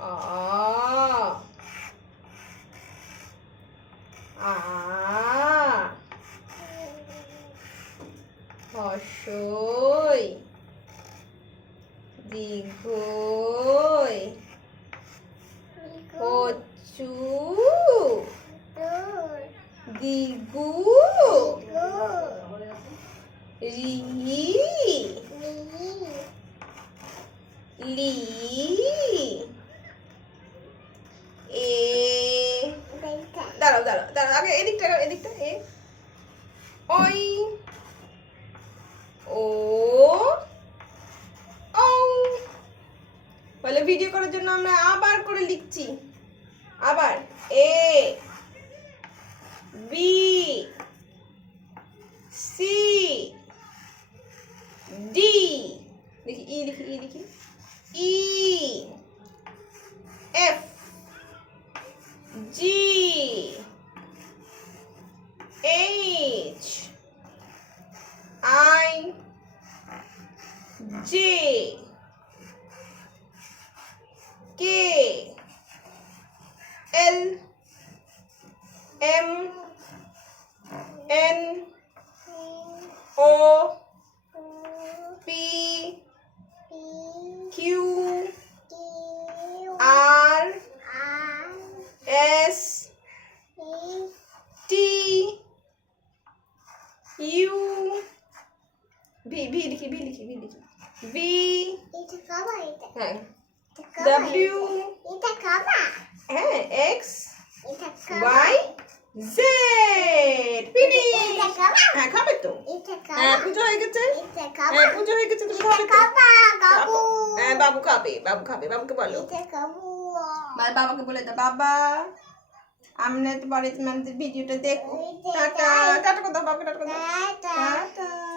অ আ হর্ষই দীর্ঘই হচু দিগু রি লি এ দাঁড়াও দাঁড়াও দাঁড়াও আগে এদিকটা এ ওই ও ও বলে ভিডিও করার জন্য আমরা আবার করে লিখছি আবার এ বি সি ডি দেখি লিখি E F G H I J K L M N O P Q R S T U V লিখি ভি হ্যাঁ ডব্লিউ হ্যাঁ এক্স ওয়াই জেড ফিনিশ হ্যাঁ খাবে তো হ্যাঁ পুজো হয়ে গেছে তুমি খাবে তো হ্যাঁ বাবু খাবে বাবুকে বলো বাবাকে বলে দাও বাবা আমরা তো পরে তোমাদের ভিডিওটা দেখো টাটা টাটা কথা বাবু টাটা